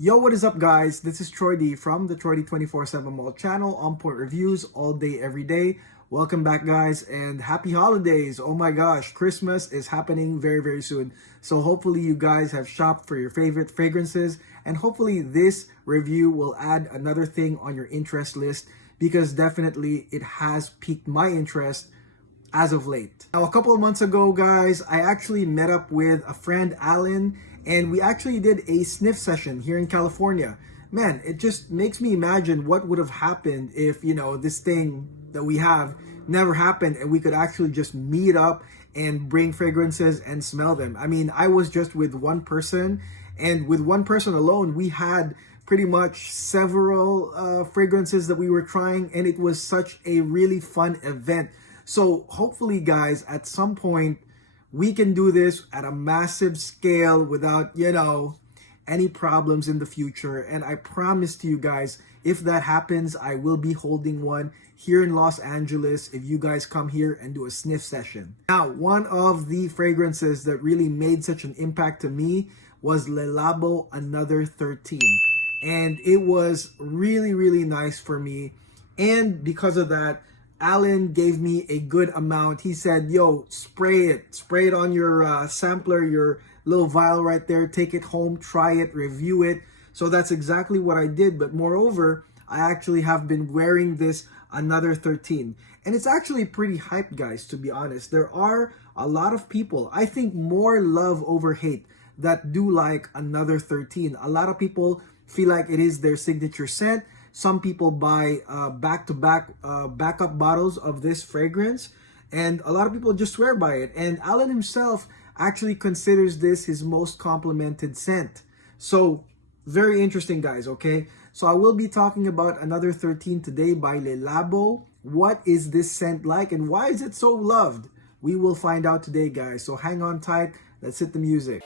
Yo, what is up, guys? This is Troy D from the Troy D 24/7 Mall channel, On Point Reviews, all day, every day. Welcome back, guys, and happy holidays. Oh my gosh, Christmas is happening very, very soon. So hopefully you guys have shopped for your favorite fragrances, and hopefully this review will add another thing on your interest list because definitely it has piqued my interest as of late. Now, a couple of months ago, guys, I actually met up with a friend, Alan, and we actually did a sniff session here in California. Man, it just makes me imagine what would have happened if, this thing that we have never happened and we could actually just meet up and bring fragrances and smell them. I mean, I was just with one person, and with one person alone, we had pretty much several fragrances that we were trying, and it was such a really fun event. So hopefully, guys, at some point, we can do this at a massive scale without, any problems in the future. And I promise to you guys, if that happens, I will be holding one here in Los Angeles if you guys come here and do a sniff session. Now, one of the fragrances that really made such an impact to me was Le Labo Another 13. And it was really, really nice for me. And because of that, Alan gave me a good amount. He said, yo, spray it on your sampler, your little vial right there, take it home, try it, review it. So that's exactly what I did. But moreover, I actually have been wearing this Another 13. And it's actually pretty hyped, guys, to be honest. There are a lot of people, I think more love over hate, that do like Another 13. A lot of people feel like it is their signature scent. Some people buy back-to-back backup bottles of this fragrance, and a lot of people just swear by it. And Alan himself actually considers this his most complimented scent. So very interesting, guys, okay? So I will be talking about Another 13 today by Le Labo. What is this scent like and why is it so loved? We will find out today, guys. So hang on tight. Let's hit the music.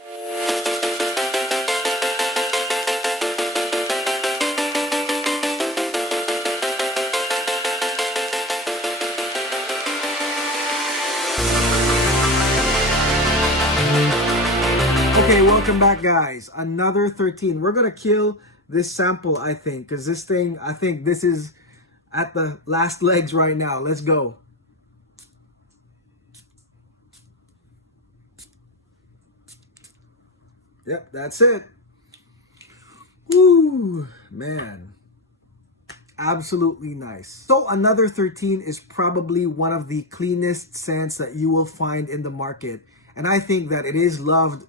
Okay, welcome back, guys. Another 13. We're gonna kill this sample, I think, because this thing, I think this is at the last legs right now. Let's go. Yep, that's it. Woo, man. Absolutely nice. So Another 13 is probably one of the cleanest scents that you will find in the market. And I think that it is loved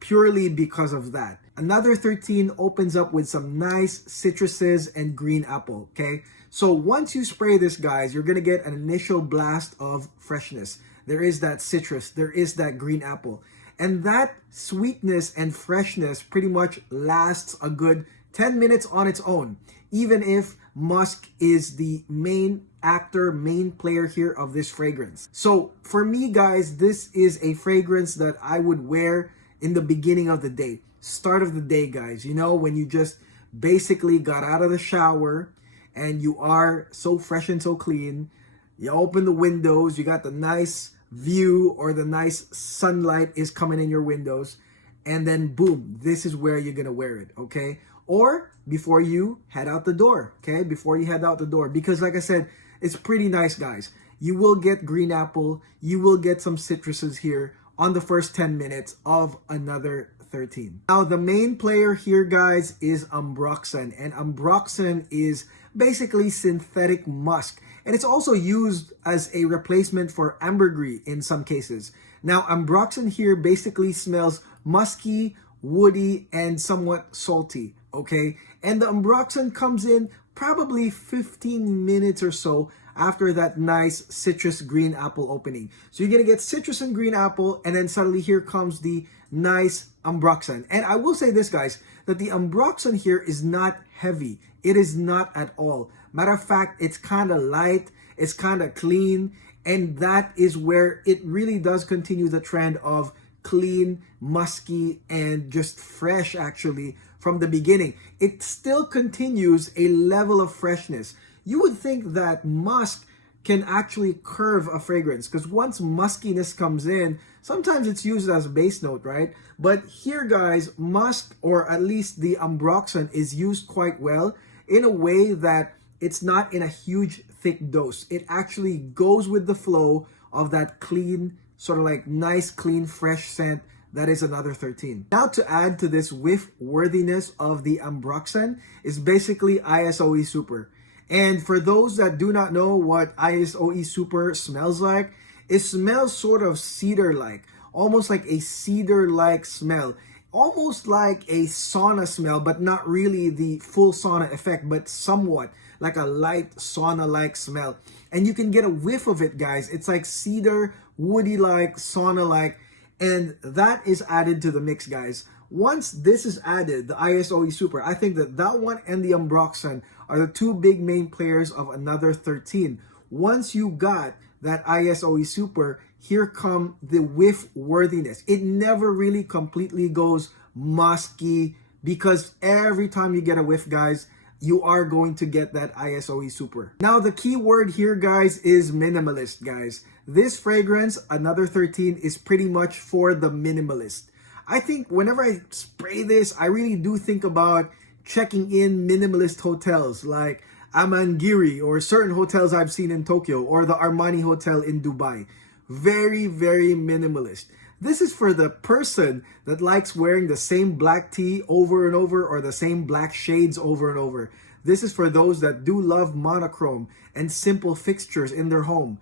purely because of that. Another 13 opens up with some nice citruses and green apple, okay? So once you spray this, guys, you're gonna get an initial blast of freshness. There is that citrus, there is that green apple. And that sweetness and freshness pretty much lasts a good 10 minutes on its own, even if musk is the main actor, main player here of this fragrance. So for me, guys, this is a fragrance that I would wear in the beginning of the day, start of the day, guys. When you just basically got out of the shower and you are so fresh and so clean, you open the windows, you got the nice view or the nice sunlight is coming in your windows, and then boom, this is where you're gonna wear it, okay? Or before you head out the door, okay? Before you head out the door, because like I said, it's pretty nice, guys. You will get green apple, you will get some citruses here on the first 10 minutes of Another 13. Now, the main player here, guys, is Ambroxan. And Ambroxan is basically synthetic musk. And it's also used as a replacement for ambergris in some cases. Now, Ambroxan here basically smells musky, woody, and somewhat salty, okay? And the Ambroxan comes in probably 15 minutes or so after that nice citrus green apple opening. So you're gonna get citrus and green apple, and then suddenly here comes the nice Ambroxan. And I will say this, guys, that the Ambroxan here is not heavy. It is not at all. Matter of fact, it's kind of light, it's kind of clean, and that is where it really does continue the trend of clean, musky, and just fresh actually from the beginning. It still continues a level of freshness. You would think that musk can actually curve a fragrance, because once muskiness comes in, sometimes it's used as a base note, right? But here, guys, musk, or at least the ambroxan, is used quite well in a way that it's not in a huge thick dose. It actually goes with the flow of that clean, sort of like nice, clean, fresh scent that is Another 13. Now, to add to this whiff worthiness of the ambroxan is basically ISOE Super. And for those that do not know what ISOE Super smells like, it smells sort of cedar-like, almost like a cedar-like smell, almost like a sauna smell, but not really the full sauna effect, but somewhat like a light sauna-like smell. And you can get a whiff of it, guys. It's like cedar, woody-like, sauna-like, and that is added to the mix, guys. Once this is added, the ISOE Super, I think that that one and the ambroxan are the two big main players of Another 13. Once you got that ISOE Super, here come the whiff worthiness. It never really completely goes musky, because every time you get a whiff, guys, you are going to get that ISOE Super. Now, the key word here, guys, is minimalist, guys. This fragrance, Another 13, is pretty much for the minimalist. I think whenever I spray this, I really do think about checking in minimalist hotels like Amangiri, or certain hotels I've seen in Tokyo, or the Armani Hotel in Dubai. Very, very minimalist. This is for the person that likes wearing the same black tee over and over, or the same black shades over and over. This is for those that do love monochrome and simple fixtures in their home.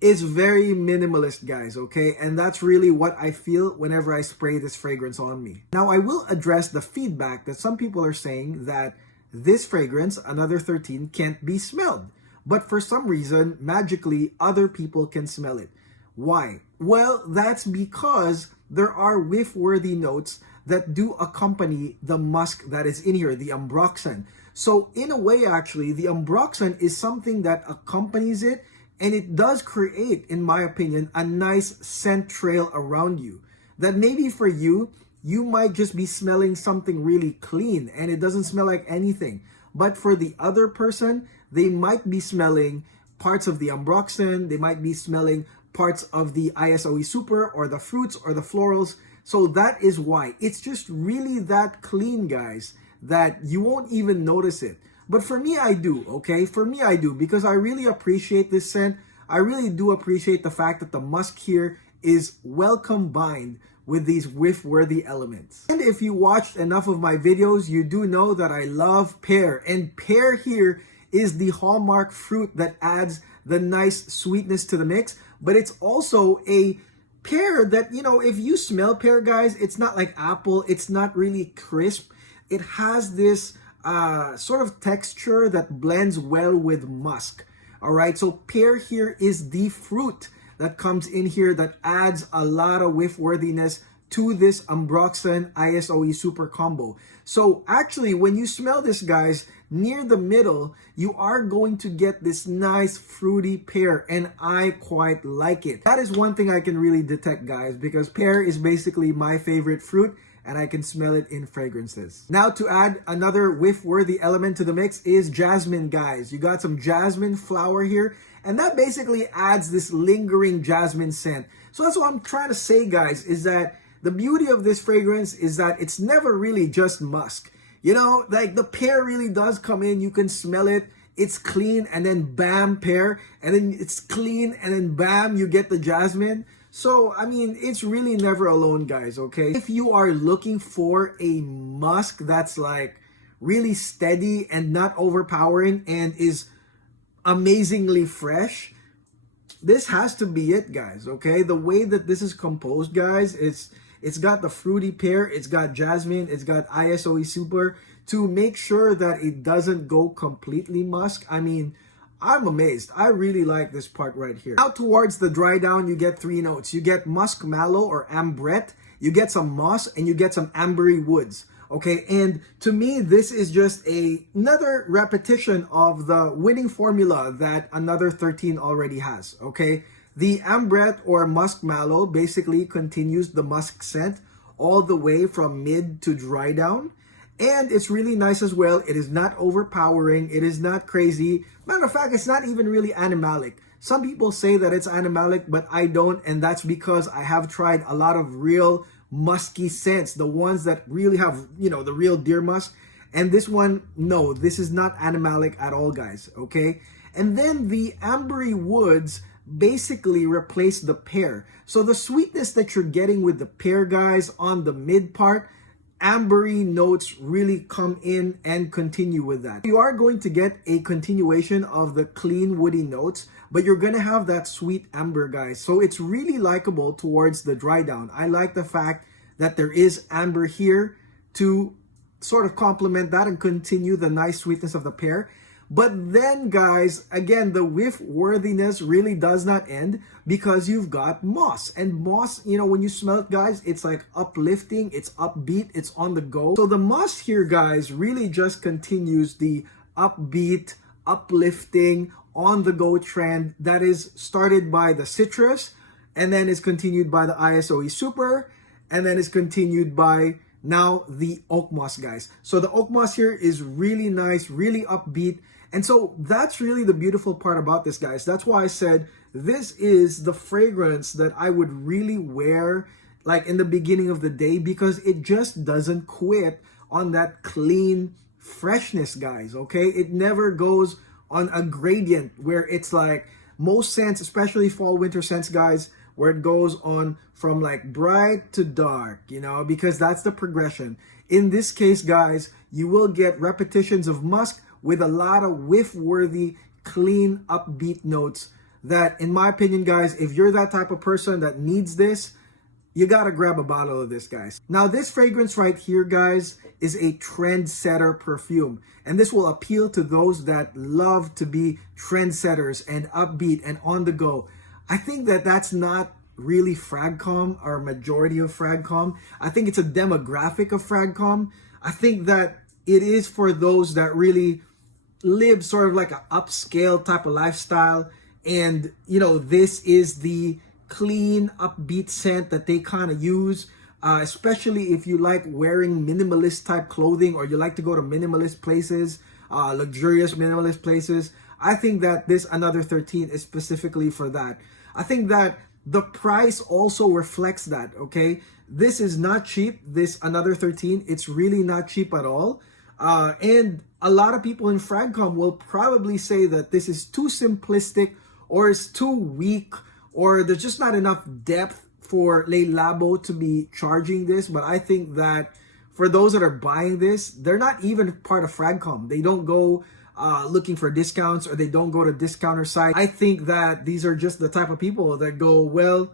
It's very minimalist, guys, okay? And that's really what I feel whenever I spray this fragrance on me. Now, I will address the feedback that some people are saying that this fragrance, Another 13, can't be smelled. But for some reason, magically, other people can smell it. Why? Well, that's because there are whiff-worthy notes that do accompany the musk that is in here, the ambroxan. So in a way, actually, the ambroxan is something that accompanies it, and it does create, in my opinion, a nice scent trail around you. That maybe for you, you might just be smelling something really clean and it doesn't smell like anything. But for the other person, they might be smelling parts of the ambroxan, they might be smelling parts of the ISOE Super, or the fruits, or the florals. So that is why. It's just really that clean, guys, that you won't even notice it. But for me, I do, okay? For me, I do, because I really appreciate this scent. I really do appreciate the fact that the musk here is well combined with these whiff-worthy elements. And if you watched enough of my videos, you do know that I love pear. And pear here is the hallmark fruit that adds the nice sweetness to the mix. But it's also a pear that, you know, if you smell pear, guys, it's not like apple. It's not really crisp. It has this sort of texture that blends well with musk. All right, so pear here is the fruit that comes in here that adds a lot of whiff worthiness to this ambroxan ISOE Super combo. So actually, when you smell this, guys, near the middle, you are going to get this nice fruity pear, and I quite like it. That is one thing I can really detect, guys, because pear is basically my favorite fruit, and I can smell it in fragrances. Now, to add another whiff-worthy element to the mix is jasmine, guys. You got some jasmine flower here, and that basically adds this lingering jasmine scent. So that's what I'm trying to say, guys, is that the beauty of this fragrance is that it's never really just musk. You know, like the pear really does come in, you can smell it, it's clean, and then bam, pear, and then it's clean, and then bam, you get the jasmine. So, I mean, it's really never alone, guys, okay? If you are looking for a musk that's like really steady and not overpowering and is amazingly fresh, this has to be it, guys, okay? The way that this is composed, guys, it's got the fruity pear, it's got jasmine, it's got ISOE Super to make sure that it doesn't go completely musk. I mean, I'm amazed. I really like this part right here. Now towards the dry down, you get three notes. You get musk mallow or ambrette, you get some moss, and you get some ambery woods. Okay, and to me, this is just another repetition of the winning formula that Another 13 already has. Okay, the ambrette or musk mallow basically continues the musk scent all the way from mid to dry down. And it's really nice as well. It is not overpowering. It is not crazy. Matter of fact, it's not even really animalic. Some people say that it's animalic, but I don't, and that's because I have tried a lot of real musky scents, the ones that really have, the real deer musk. And this one, no, this is not animalic at all, guys, okay? And then the ambery woods basically replace the pear. So the sweetness that you're getting with the pear, guys, on the mid part, ambery notes really come in and continue with that. You are going to get a continuation of the clean woody notes, but you're going to have that sweet amber, guys. So it's really likable towards the dry down. I like the fact that there is amber here to sort of complement that and continue the nice sweetness of the pear. But then, guys, again, the whiff worthiness really does not end because you've got moss. And moss, when you smell it, guys, it's like uplifting, it's upbeat, it's on the go. So the moss here, guys, really just continues the upbeat, uplifting, on the go trend that is started by the citrus and then is continued by the ISOE Super and then is continued by now the oak moss, guys. So the oak moss here is really nice, really upbeat. And so that's really the beautiful part about this, guys. That's why I said this is the fragrance that I would really wear like in the beginning of the day because it just doesn't quit on that clean freshness, guys, okay? It never goes on a gradient where it's like most scents, especially fall winter scents, guys, where it goes on from like bright to dark, because that's the progression. In this case, guys, you will get repetitions of musk with a lot of whiff-worthy, clean, upbeat notes that, in my opinion, guys, if you're that type of person that needs this, you gotta grab a bottle of this, guys. Now, this fragrance right here, guys, is a trendsetter perfume. And this will appeal to those that love to be trendsetters and upbeat and on the go. I think that that's not really Fragcom or majority of Fragcom. I think it's a demographic of Fragcom. I think that it is for those that really live sort of like an upscale type of lifestyle. And, this is the clean, upbeat scent that they kind of use, especially if you like wearing minimalist type clothing or you like to go to minimalist places, luxurious minimalist places. I think that this Another 13 is specifically for that. I think that the price also reflects that, okay? This is not cheap, this Another 13. It's really not cheap at all. And a lot of people in Fragcom will probably say that this is too simplistic or it's too weak or there's just not enough depth for Le Labo to be charging this. But I think that for those that are buying this, they're not even part of Fragcom. They don't go looking for discounts or they don't go to discounter site. I think that these are just the type of people that go, well,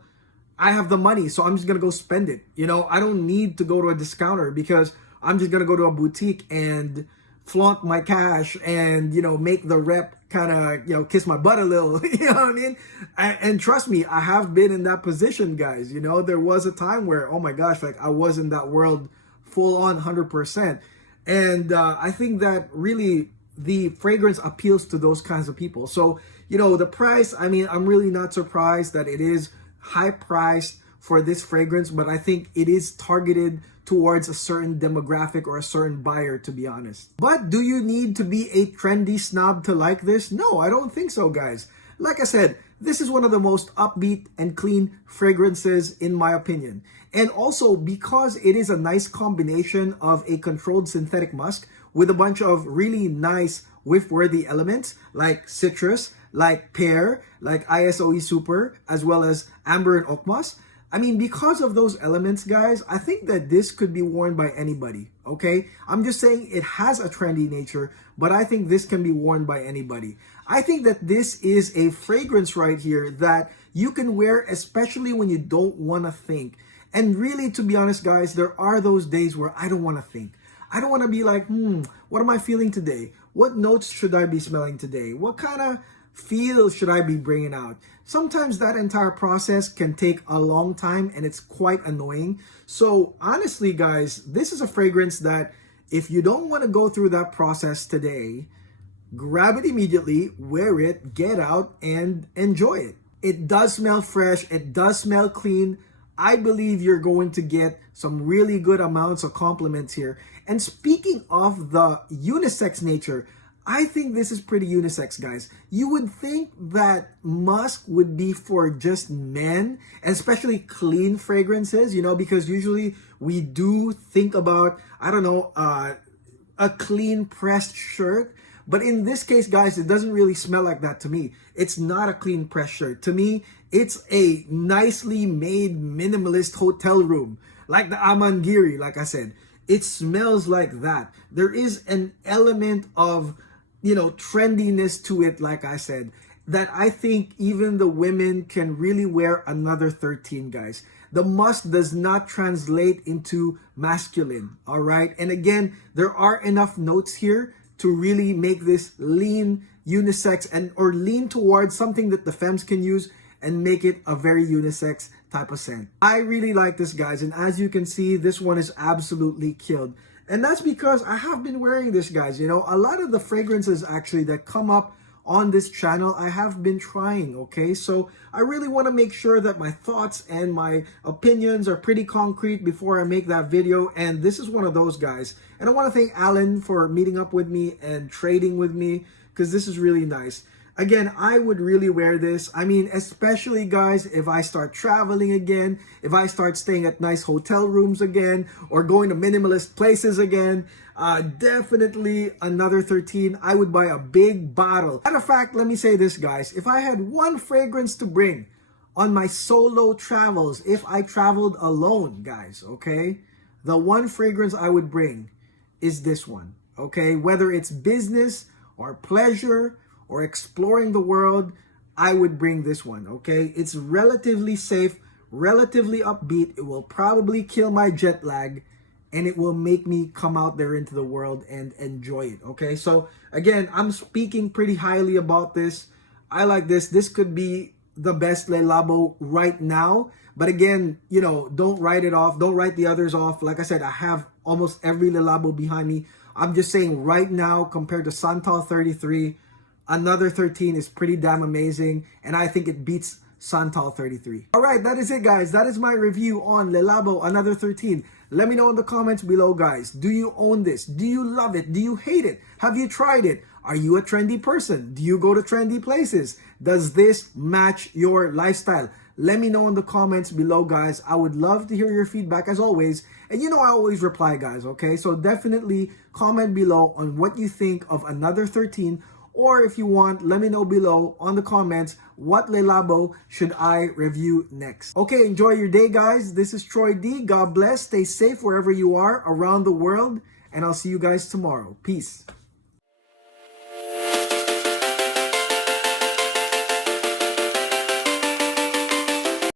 I have the money, so I'm just going to go spend it. I don't need to go to a discounter because I'm just going to go to a boutique and flaunt my cash and, make the rep kind of, kiss my butt a little, you know what I mean? And trust me, I have been in that position, guys. There was a time where, oh my gosh, like I was in that world full on 100%. And I think that really the fragrance appeals to those kinds of people. So, the price, I mean, I'm really not surprised that it is high priced for this fragrance, but I think it is targeted towards a certain demographic or a certain buyer, to be honest. But do you need to be a trendy snob to like this? No, I don't think so, guys. Like I said, this is one of the most upbeat and clean fragrances in my opinion. And also because it is a nice combination of a controlled synthetic musk with a bunch of really nice whiff-worthy elements like citrus, like pear, like ISOE Super, as well as amber and oak moss. I mean, because of those elements, guys, I think that this could be worn by anybody, okay? I'm just saying it has a trendy nature, but I think this can be worn by anybody. I think that this is a fragrance right here that you can wear, especially when you don't want to think. And really, to be honest, guys, there are those days where I don't want to think. I don't want to be like, what am I feeling today? What notes should I be smelling today? What kind of feel should I be bringing out? Sometimes that entire process can take a long time and it's quite annoying. So honestly, guys, this is a fragrance that if you don't want to go through that process today, grab it immediately, wear it, get out and enjoy it. It does smell fresh. It does smell clean. I believe you're going to get some really good amounts of compliments here. And speaking of the unisex nature, I think this is pretty unisex, guys. You would think that musk would be for just men, and especially clean fragrances, because usually we do think about, I don't know, a clean pressed shirt. But in this case, guys, it doesn't really smell like that to me. It's not a clean pressed shirt. To me, it's a nicely made minimalist hotel room, like the Amangiri, like I said. It smells like that. There is an element of, trendiness to it, like I said, that I think even the women can really wear another 13, guys. The musk does not translate into masculine, all right? And again, there are enough notes here to really make this lean unisex or lean towards something that the femmes can use and make it a very unisex type of scent. I really like this, guys, and as you can see, this one is absolutely killed. And that's because I have been wearing this, guys. A lot of the fragrances actually that come up on this channel, I have been trying, okay? So I really want to make sure that my thoughts and my opinions are pretty concrete before I make that video, and this is one of those, guys. And I want to thank Alan for meeting up with me and trading with me, because this is really nice. Again, I would really wear this. I mean, especially, guys, if I start traveling again, if I start staying at nice hotel rooms again, or going to minimalist places again, definitely another 13. I would buy a big bottle. Matter of fact, let me say this, guys. If I had one fragrance to bring on my solo travels, if I traveled alone, guys, okay, the one fragrance I would bring is this one, okay? Whether it's business or pleasure or exploring the world, I would bring this one, okay? It's relatively safe, relatively upbeat. It will probably kill my jet lag, and it will make me come out there into the world and enjoy it, okay? So again, I'm speaking pretty highly about this. I like this. This could be the best Le Labo right now. But again, don't write it off. Don't write the others off. Like I said, I have almost every Le Labo behind me. I'm just saying right now, compared to Santal 33, another 13 is pretty damn amazing, and I think it beats Santal 33. All right, that is it, guys. That is my review on Le Labo Another 13. Let me know in the comments below, guys. Do you own this? Do you love it? Do you hate it? Have you tried it? Are you a trendy person? Do you go to trendy places? Does this match your lifestyle? Let me know in the comments below, guys. I would love to hear your feedback as always. And I always reply, guys, okay? So definitely comment below on what you think of Another 13. Or if you want, let me know below on the comments what Le Labo should I review next. Okay, enjoy your day, guys. This is Troy D. God bless. Stay safe wherever you are around the world. And I'll see you guys tomorrow. Peace.